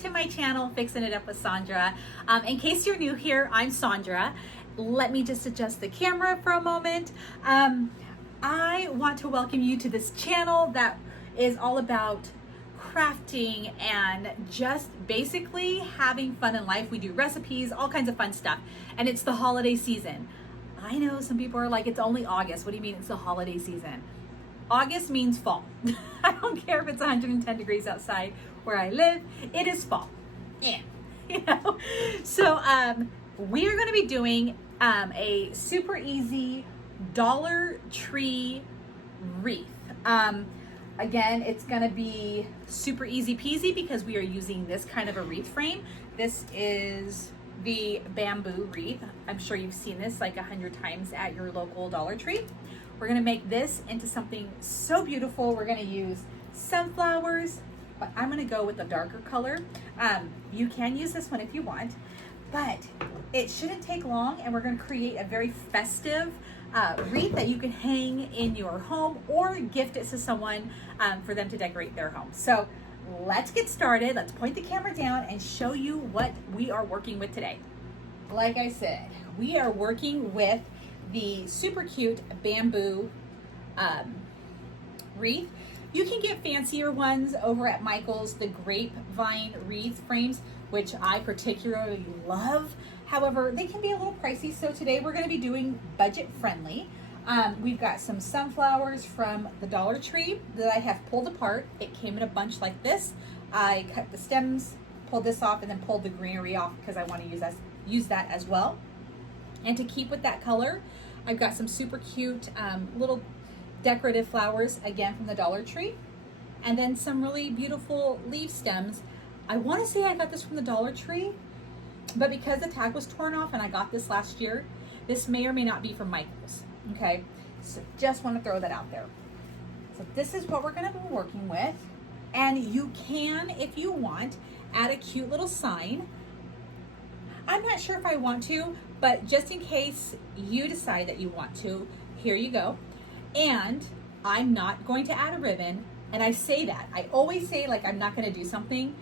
to my channel, Fixing It Up with Sandra. In case you're new here, I'm Sandra. Let me just adjust the camera for a moment. I want to welcome you to this channel that is all about crafting and just basically having fun in life. We do recipes, all kinds of fun stuff, and it's the holiday season. I know some people are like, it's only August. What do you mean it's the holiday season? August means fall. I don't care if it's 110 degrees outside where I live, it is fall. Yeah. You know? So we are going to be doing a super easy Dollar Tree wreath. Again, it's going to be super easy peasy because we are using this kind of a wreath frame. This is the bamboo wreath. I'm sure you've seen this like 100 times at your local Dollar Tree. We're gonna make this into something so beautiful. We're gonna use sunflowers, but I'm gonna go with the darker color. You can use this one if you want, but it shouldn't take long, and we're gonna create a very festive wreath that you can hang in your home or gift it to someone for them to decorate their home. So let's get started. Let's point the camera down and show you what we are working with today. Like I said, we are working with the super cute bamboo wreath. You can get fancier ones over at Michael's, the Grapevine wreath frames, which I particularly love. However, they can be a little pricey, so today we're going to be doing budget friendly. We've got some sunflowers from the Dollar Tree that I have pulled apart. It came in a bunch like this. I cut the stems, pulled this off, and then pulled the greenery off because I want to use that as well. And to keep with that color, I've got some super cute little decorative flowers, again from the Dollar Tree, and then some really beautiful leaf stems. I want to say I got this from the Dollar Tree, but because the tag was torn off and I got this last year, this may or may not be from Michael's. Okay, so just want to throw that out there. So this is what we're going to be working with, and you can, if you want, add a cute little sign. I'm not sure if I want to, but just in case you decide that you want to, here you go. And I'm not going to add a ribbon, and I say that. I always say like I'm not going to do something,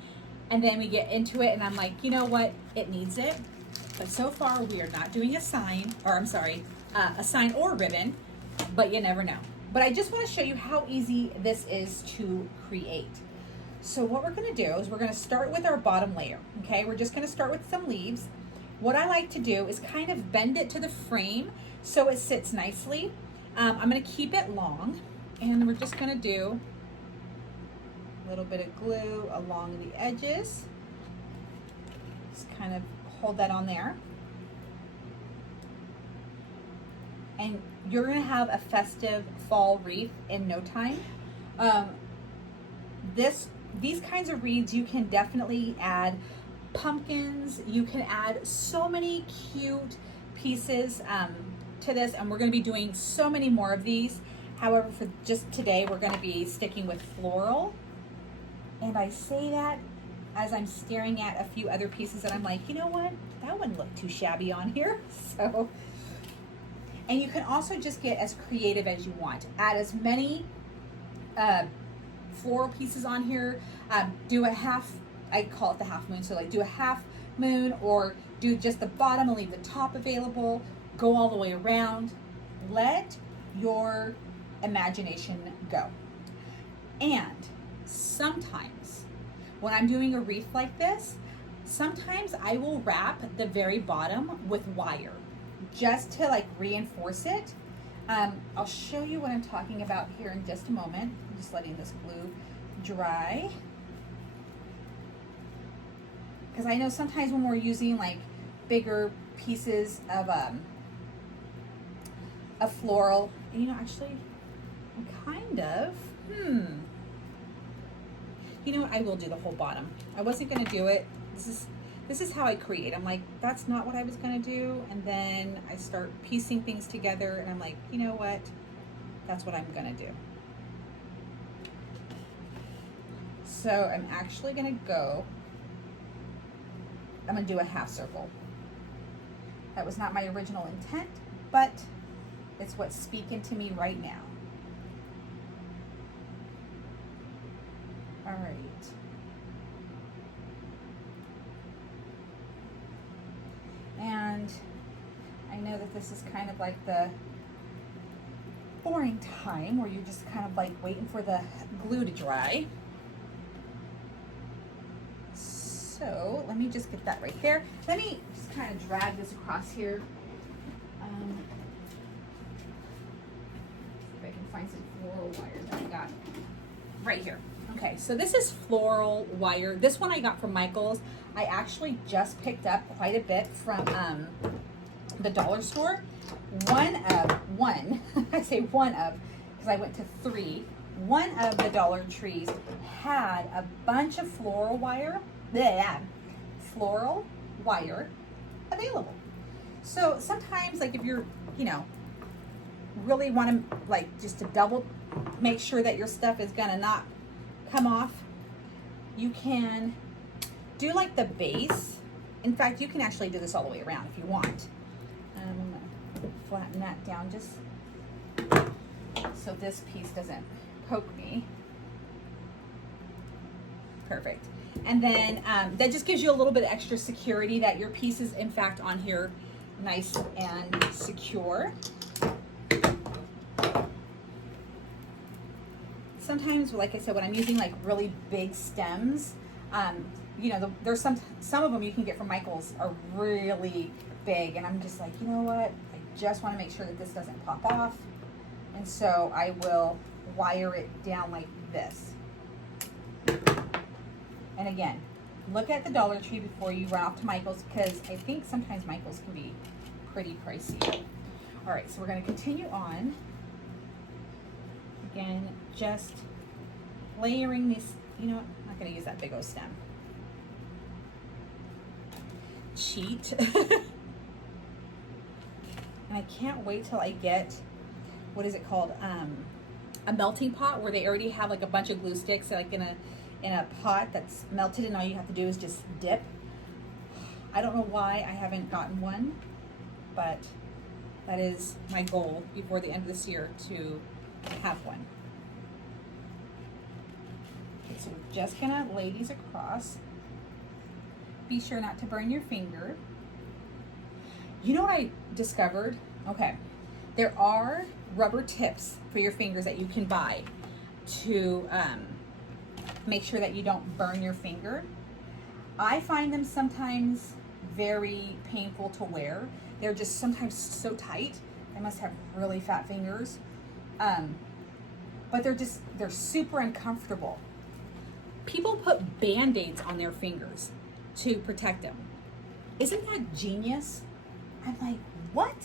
and then we get into it and I'm like, you know what, it needs it. But so far we are not doing a sign, or I'm sorry, a sign or ribbon, but you never know. But I just want to show you how easy this is to create. So what we're going to do is we're going to start with our bottom layer. Okay, we're just going to start with some leaves. What I like to do is kind of bend it to the frame so it sits nicely. I'm going to keep it long, and we're just going to do a little bit of glue along the edges. Just kind of hold that on there. And you're going to have a festive fall wreath in no time. These kinds of wreaths, you can definitely add pumpkins. You can add so many cute pieces to this, and we're going to be doing so many more of these. However, for just today, we're going to be sticking with floral. And I say that as I'm staring at a few other pieces that I'm like, you know what? That wouldn't look too shabby on here. So, and you can also just get as creative as you want. Add as many floral pieces on here. Do a half, I call it the half moon. So like do a half moon, or do just the bottom and leave the top available. Go all the way around. Let your imagination go. And sometimes when I'm doing a wreath like this, sometimes I will wrap the very bottom with wire just to like reinforce it. I'll show you what I'm talking about here in just a moment. I'm just letting this glue dry. Because I know sometimes when we're using like bigger pieces of a floral, you know, actually kind of, you know what, I will do the whole bottom. I wasn't going to do it. This is how I create. I'm like, that's not what I was going to do. And then I start piecing things together and I'm like, you know what? That's what I'm going to do. So I'm actually going to go, I'm going to do a half circle. That was not my original intent, but it's what's speaking to me right now. All right. know that this is kind of like the boring time where you're just kind of like waiting for the glue to dry. So let me just get that right there. Let me just kind of drag this across here. See if I can find some floral wire that I got right here. Okay, so this is floral wire. This one I got from Michael's. I actually just picked up quite a bit from the dollar store. I say one of, because I went to 3. One of the Dollar Trees had a bunch of floral wire available. So sometimes, like if you're, you know, really want to like just to double make sure that your stuff is gonna not come off, you can do like the base. In fact, you can actually do this all the way around if you want. I'm gonna flatten that down just so this piece doesn't poke me. Perfect. And then that just gives you a little bit extra security that your piece is in fact on here nice and secure. Sometimes, like I said, when I'm using like really big stems, you know, there's some of them you can get from Michael's are really big, and I'm just like, you know what? I just want to make sure that this doesn't pop off, and so I will wire it down like this. And again, look at the Dollar Tree before you run off to Michael's, because I think sometimes Michael's can be pretty pricey. All right, so we're going to continue on. Again, just layering these, you know what, I'm not going to use that big old stem. Cheat. And I can't wait till I get, what is it called? A melting pot where they already have like a bunch of glue sticks like in a pot that's melted, and all you have to do is just dip. I don't know why I haven't gotten one, but that is my goal before the end of this year, to have one. Okay, so we're just gonna lay these across. Be sure not to burn your finger. You know what I discovered? Okay, there are rubber tips for your fingers that you can buy to make sure that you don't burn your finger. I find them sometimes very painful to wear. They're just sometimes so tight. I must have really fat fingers. But they're super uncomfortable. People put Band-Aids on their fingers to protect them. Isn't that genius? I'm like, what?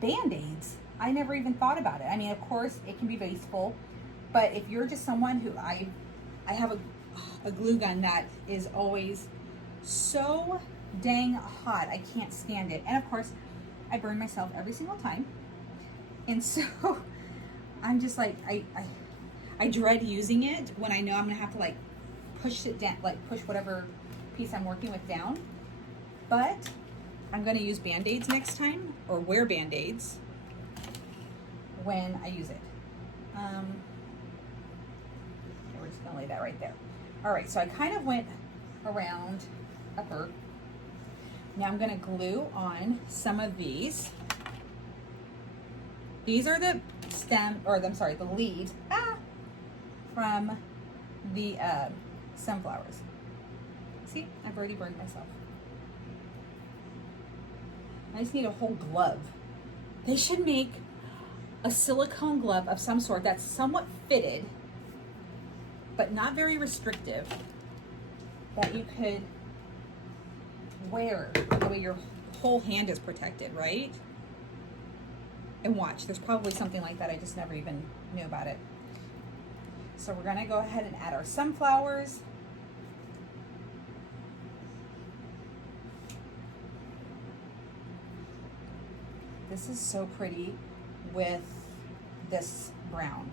Band-Aids? I never even thought about it. I mean, of course, it can be wasteful, but if you're just someone who I have a glue gun that is always so dang hot, I can't stand it. And of course, I burn myself every single time. And so I'm just like, I dread using it when I know I'm gonna have to like push it down, like push whatever piece I'm working with down. But I'm gonna use Band-Aids next time, or wear Band-Aids when I use it. Okay, we're just gonna lay that right there. All right, so I kind of went around upper. Now I'm gonna glue on some of these. These are the the leaves from the sunflowers. See, I've already burned myself. I just need a whole glove. They should make a silicone glove of some sort that's somewhat fitted, but not very restrictive, that you could wear the way your whole hand is protected, right? And watch, there's probably something like that. I just never even knew about it. So we're gonna go ahead and add our sunflowers. This is so pretty with this brown.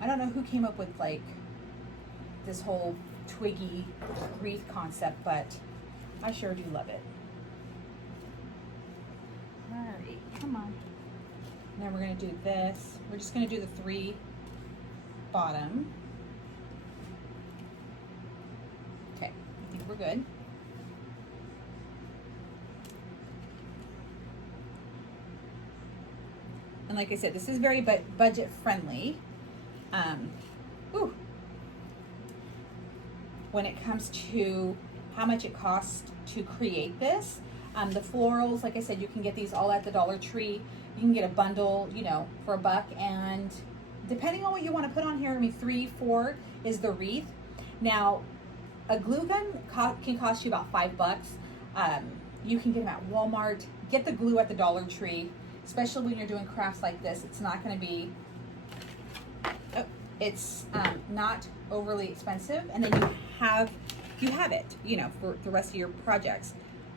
I don't know who came up with like this whole twiggy wreath concept, but I sure do love it. All right, come on. Now we're gonna do this. We're just gonna do the 3 bottom. Okay, I think we're good. And like I said, this is very budget friendly. Ooh. When it comes to how much it costs to create this. The florals, like I said, you can get these all at the Dollar Tree. You can get a bundle, you know, for $1, and depending on what you want to put on here, I mean, 3, 4 is the wreath. Now, a glue gun can cost you about $5. You can get them at Walmart. Get the glue at the Dollar Tree, especially when you're doing crafts like this. It's not going to be, it's not overly expensive, and then you have it, you know, for the rest of your projects.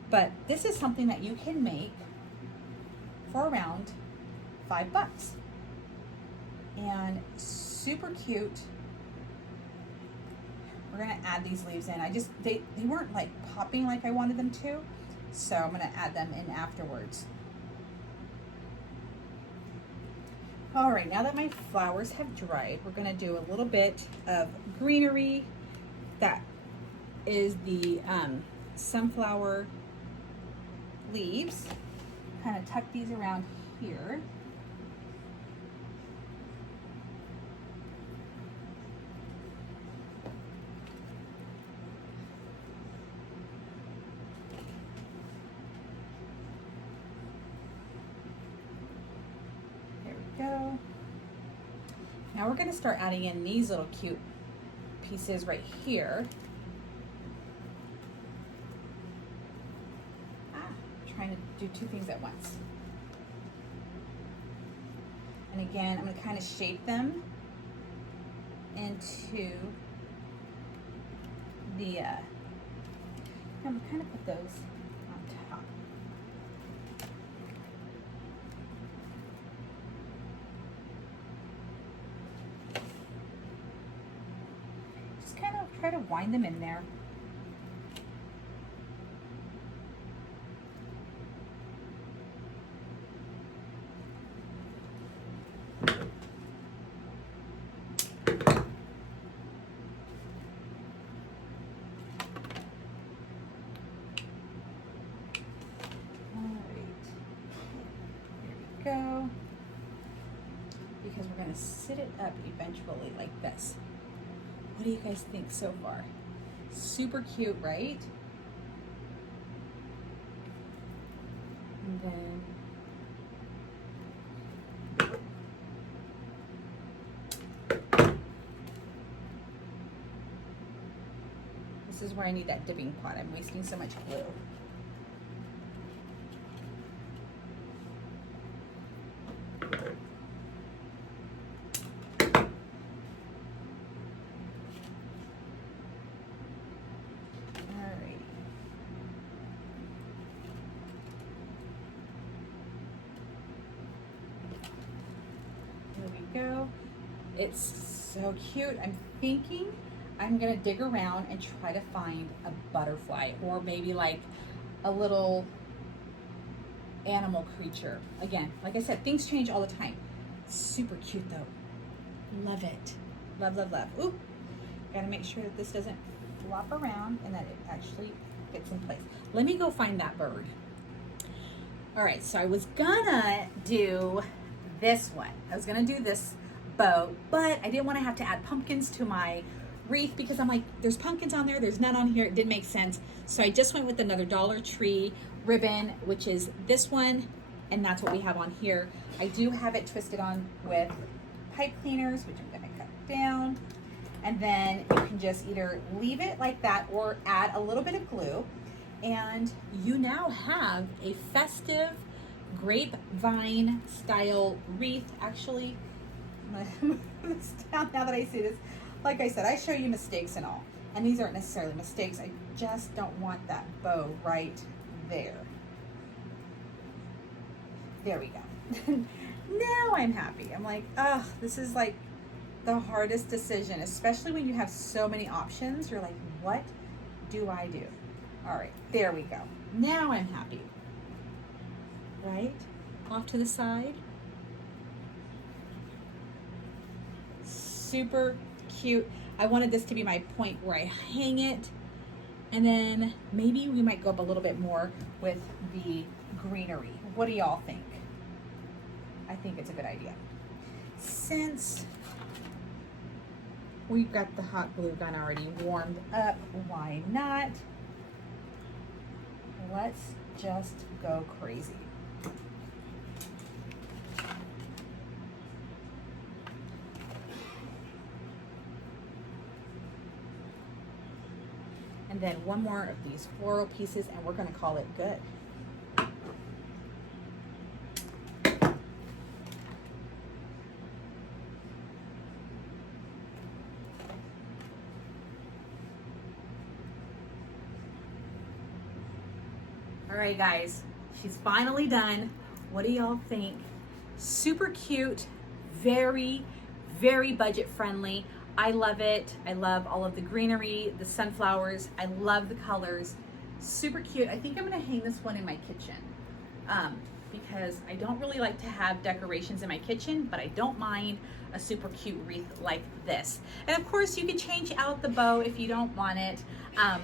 But this is something that you can make for around $5, and super cute. We're gonna add these leaves in. They weren't like popping like I wanted them to, so I'm gonna add them in afterwards. All right, now that my flowers have dried, we're gonna do a little bit of greenery. That is the sunflower leaves. Kind of tuck these around here. There we go. Now we're going to start adding in these little cute pieces right here. Trying to do two things at once. And again, I'm going to kind of shape them into the, I'm going to kind of put those on top. Just kind of try to wind them in there. Go, because we're going to sit it up eventually like this. What do you guys think so far? Super cute, right? And then this is where I need that dipping pot. I'm wasting so much glue. Go. It's so cute. I'm thinking I'm gonna dig around and try to find a butterfly, or maybe like a little animal creature. Again, like I said, things change all the time. Super cute though. Love it. Love, love, love. Ooh, gotta make sure that this doesn't flop around and that it actually fits in place. Let me go find that bird. All right, so I was gonna do this one. I was gonna do this bow, but I didn't want to have to add pumpkins to my wreath because I'm like, there's pumpkins on there, there's none on here. It didn't make sense. So I just went with another Dollar Tree ribbon, which is this one, and that's what we have on here. I do have it twisted on with pipe cleaners, which I'm gonna cut down. And then you can just either leave it like that or add a little bit of glue. And you now have a festive grapevine style wreath. Actually, I'm gonna move this down now that I see this. Like I said, I show you mistakes and all, and these aren't necessarily mistakes. I just don't want that bow right there. There we go. Now I'm happy. I'm like, oh, this is like the hardest decision, especially when you have so many options. You're like, what do I do? All right, there we go. Now I'm happy. Right? Off to the side. Super cute. I wanted this to be my point where I hang it, and then maybe we might go up a little bit more with the greenery. What do y'all think? I think it's a good idea. Since we've got the hot glue gun already warmed up, why not? Let's just go crazy. And then one more of these floral pieces and we're gonna call it good. All right, guys, she's finally done. What do y'all think? Super cute, very, very budget friendly. I love it. I love all of the greenery, the sunflowers. I love the colors. Super cute. I think I'm gonna hang this one in my kitchen because I don't really like to have decorations in my kitchen, but I don't mind a super cute wreath like this. And of course, you can change out the bow if you don't want it. I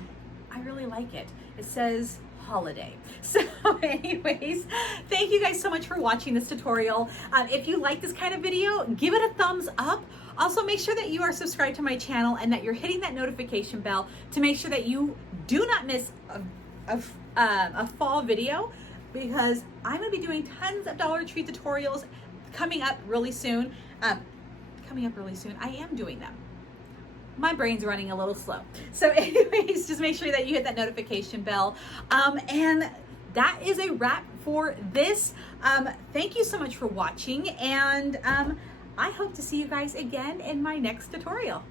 really like it. It says holiday. So anyways, thank you guys so much for watching this tutorial. If you like this kind of video, give it a thumbs up. Also, make sure that you are subscribed to my channel and that you're hitting that notification bell to make sure that you do not miss a fall video, because I'm going to be doing tons of Dollar Tree tutorials coming up really soon. I am doing them. My brain's running a little slow. So anyways, just make sure that you hit that notification bell. And that is a wrap for this. Thank you so much for watching, and I hope to see you guys again in my next tutorial.